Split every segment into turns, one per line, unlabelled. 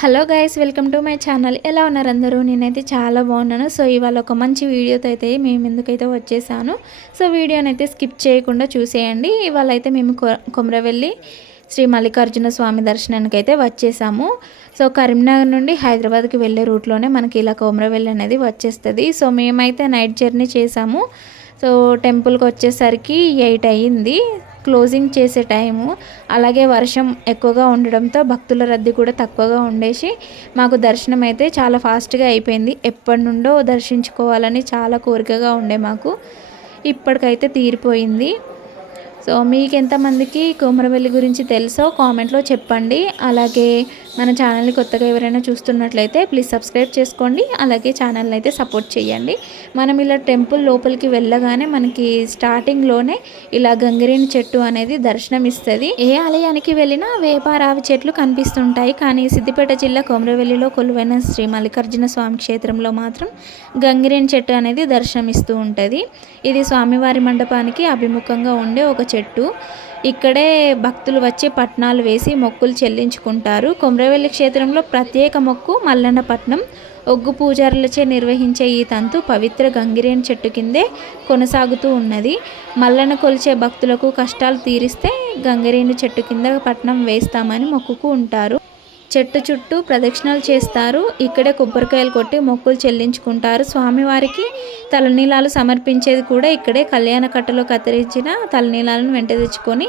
Hello guys welcome to my channel. ఎలా ఉన్నారు అందరూ? నేనైతే చాలా బాగున్నాను. సో ఇవాళ ఒక మంచి వీడియోతో అయితే మేము ఎందుకైతే వచ్చేసాను సో వీడియోని అయితే స్కిప్ చేయకుండా చూసేయండి. ఇవాళ అయితే మేము కొమరవెల్లి శ్రీ మల్లికార్జున స్వామి దర్శనానికి అయితే వచ్చేసాము. సో కరీంనగర్ నుండి హైదరాబాద్కి వెళ్ళే రూట్లోనే మనకి ఇలా కొమరవెల్లి అనేది వచ్చేస్తుంది. సో మేమైతే నైట్ జర్నీ చేసాము. సో టెంపుల్కి వచ్చేసరికి ఎయిట్ అయ్యింది. క్లోజింగ్ చేసే టైము. అలాగే వర్షం ఎక్కువగా ఉండడంతో భక్తుల రద్దీ కూడా తక్కువగా ఉండేసి మాకు దర్శనం అయితే చాలా ఫాస్ట్గా అయిపోయింది. ఎప్పటి నుండో దర్శించుకోవాలని చాలా కోరికగా ఉండే మాకు. ఇప్పటికైతే తీరిపోయింది. సో మీకు ఎంతమందికి కోమరవెల్లి గురించి తెలుసో కామెంట్లో చెప్పండి. అలాగే మన ఛానల్ని కొత్తగా ఎవరైనా చూస్తున్నట్లయితే ప్లీజ్ సబ్స్క్రైబ్ చేసుకోండి. అలాగే ఛానల్ని అయితే సపోర్ట్ చేయండి. మనం ఇలా టెంపుల్ లోపలికి వెళ్ళగానే మనకి స్టార్టింగ్లోనే ఇలా గంగిరేని చెట్టు అనేది దర్శనం ఇస్తుంది ఏ ఆలయానికి వెళ్ళినా వేపారావి చెట్లు కనిపిస్తుంటాయి. కానీ సిద్దిపేట జిల్లా కొమరవెల్లిలో కొలువైన శ్రీ మల్లికార్జున స్వామి క్షేత్రంలో మాత్రం గంగిరేణి చెట్టు అనేది దర్శనమిస్తూ ఉంటుంది. ఇది స్వామివారి మండపానికి అభిముఖంగా ఉండే ఒక చెట్టు. ఇక్కడే భక్తులు వచ్చి పట్నాలు వేసి మొక్కులు చెల్లించుకుంటారు. కొమరవెల్లి క్షేత్రంలో ప్రత్యేక మొక్కు మల్లన్నపట్నం. ఒగ్గు పూజారులచే నిర్వహించే ఈ తంతు పవిత్ర గంగిరేణి చెట్టు కిందే కొనసాగుతూ ఉన్నది. మల్లన కొలిచే భక్తులకు కష్టాలు తీరిస్తే గంగిరేణి చెట్టు కింద పట్నం వేస్తామని మొక్కుకు ఉంటారు. చెట్టు చుట్టూ ప్రదక్షిణలు చేస్తారు. ఇక్కడే కొబ్బరికాయలు కొట్టి మొక్కులు చెల్లించుకుంటారు. స్వామివారికి తలనీలాలు సమర్పించేది కూడా ఇక్కడే కళ్యాణ కట్టలో కత్తిరించిన తలనీలాలను వెంట తెచ్చుకొని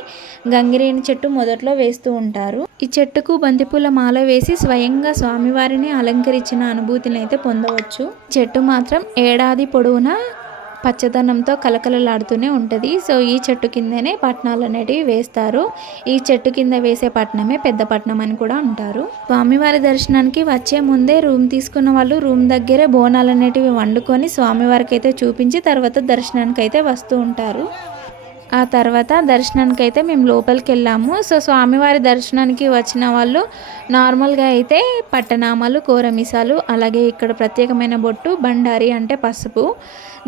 గంగిరేణి చెట్టు మొదట్లో వేస్తూ ఉంటారు. ఈ చెట్టుకు బంతిపూల మాల వేసి స్వయంగా స్వామివారిని అలంకరించిన అనుభూతిని అయితే పొందవచ్చు. చెట్టు మాత్రం ఏడాది పొడవునా పచ్చదనంతో కలకలలాడుతూనే ఉంటుంది. సో ఈ చెట్టు కిందనే పట్నాలు అనేటివి వేస్తారు. ఈ చెట్టు కింద వేసే పట్నమే పెద్ద పట్నం అని కూడా అంటారు. స్వామివారి దర్శనానికి వచ్చే ముందే రూమ్ తీసుకున్న వాళ్ళు రూమ్ దగ్గరే బోనాలు అనేటివి వండుకొని స్వామివారికి అయితే చూపించి తర్వాత దర్శనానికి అయితే వస్తూ ఉంటారు. ఆ తర్వాత దర్శనానికి అయితే మేము లోపలికి వెళ్ళాము సో స్వామివారి దర్శనానికి వచ్చిన వాళ్ళు నార్మల్గా అయితే పట్టనామాలు కోరమిసాలు అలాగే ఇక్కడ ప్రత్యేకమైన బొట్టు బండారి అంటే పసుపు.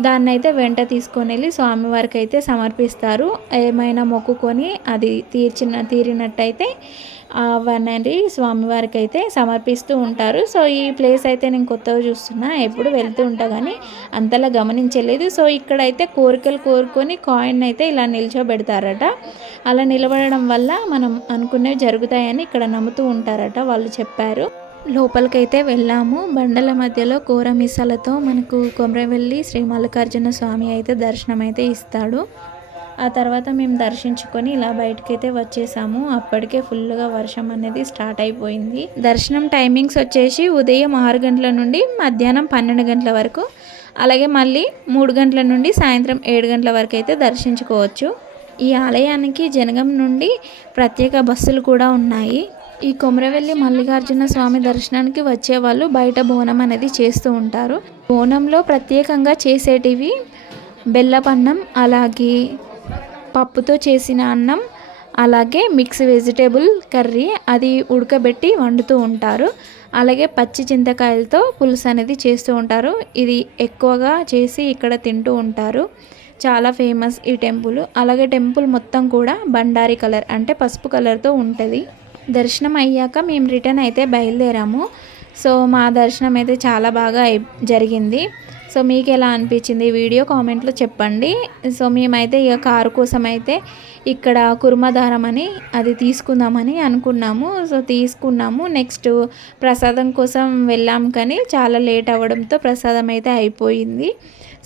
దాన్ని అయితే వెంట తీసుకొని వెళ్ళి స్వామివారికి అయితే సమర్పిస్తారు. ఏమైనా మొక్కుకొని అది తీర్చిన తీరినట్టయితే అవన్నీ స్వామివారికి అయితే సమర్పిస్తూ ఉంటారు. సో ఈ ప్లేస్ అయితే నేను కొత్తగా చూస్తున్నా. ఎప్పుడు వెళ్తూ ఉంటా కానీ అంతలా గమనించలేదు. సో ఇక్కడైతే కోరికలు కోరుకొని కాయిన్ అయితే ఇలా నిల్చోబెడతారట. అలా నిలబడడం వల్ల మనం అనుకునేవి జరుగుతాయని ఇక్కడ నమ్ముతూ ఉంటారట వాళ్ళు చెప్పారు. లోపలికైతే వెళ్ళాము. బండల మధ్యలో కూర మిసాలతో మనకు కొమరవెల్లి శ్రీ మల్లికార్జున స్వామి అయితే దర్శనం అయితే ఇస్తాడు. ఆ తర్వాత మేము దర్శించుకొని ఇలా బయటకైతే వచ్చేసాము. అప్పటికే ఫుల్గా వర్షం అనేది స్టార్ట్ అయిపోయింది. దర్శనం టైమింగ్స్ వచ్చేసి ఉదయం ఆరు గంటల నుండి మధ్యాహ్నం పన్నెండు గంటల వరకు. అలాగే మళ్ళీ మూడు గంటల నుండి సాయంత్రం ఏడు గంటల వరకు అయితే దర్శించుకోవచ్చు. ఈ ఆలయానికి జనగం నుండి ప్రత్యేక బస్సులు కూడా ఉన్నాయి. ఈ కొమరవెల్లి మల్లికార్జున స్వామి దర్శనానికి వచ్చేవాళ్ళు బయట బోనం అనేది చేస్తూ ఉంటారు. బోనంలో ప్రత్యేకంగా చేసేటివి బెల్లపన్నం అలాగే పప్పుతో చేసిన అన్నం అలాగే మిక్స్ వెజిటేబుల్ కర్రీ అది ఉడకబెట్టి వండుతూ ఉంటారు. అలాగే పచ్చి చింతకాయలతో పులుసు అనేది చేస్తూ ఉంటారు. ఇది ఎక్కువగా చేసి ఇక్కడ తింటూ ఉంటారు. చాలా ఫేమస్ ఈ టెంపుల్. అలాగే టెంపుల్ మొత్తం కూడా బండారి కలర్ అంటే పసుపు కలర్తో ఉంటుంది. దర్శనం అయ్యాక మేము రిటర్న్ అయితే బయలుదేరాము. సో మా దర్శనం అయితే చాలా బాగా అయి- జరిగింది. సో మీకు ఎలా అనిపించింది వీడియో కామెంట్లో చెప్పండి. సో మేమైతే ఇక కారు కోసం అయితే ఇక్కడ కుర్మదారం అని అది తీసుకుందామని అనుకున్నాము. సో తీసుకున్నాము. నెక్స్ట్ ప్రసాదం కోసం వెళ్ళాం కానీ చాలా లేట్ అవ్వడంతో ప్రసాదం అయితే అయిపోయింది.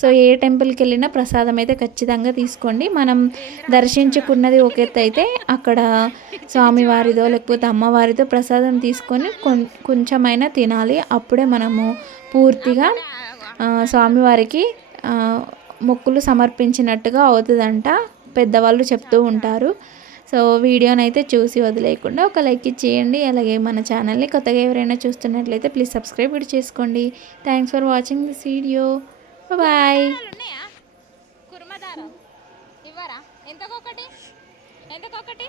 సో ఏ టెంపుల్కి వెళ్ళినా ప్రసాదం అయితే ఖచ్చితంగా తీసుకోండి. మనం దర్శించుకున్నది ఒక ఎత్తు అయితే అక్కడ స్వామివారిదో లేకపోతే అమ్మవారిదో ప్రసాదం తీసుకొని కొం కొంచెమైనా తినాలి. అప్పుడే మనము పూర్తిగా స్వామివారికి మొక్కులు సమర్పించినట్టుగా అవుతుందంట పెద్దవాళ్ళు చెప్తూ ఉంటారు. సో వీడియోని అయితే చూసి వదిలేయకుండా ఒక లైక్ ఇచ్చేయండి. అలాగే మన ఛానల్ని కొత్తగా ఎవరైనా చూస్తున్నట్లయితే ప్లీజ్ సబ్స్క్రైబ్ కూడా చేసుకోండి. Thanks for watching this video. Bye.
ఉన్నాయా కుర్మదారం. ఇవ్వరా? ఎంతకొకటి? ఎంతకొకటి?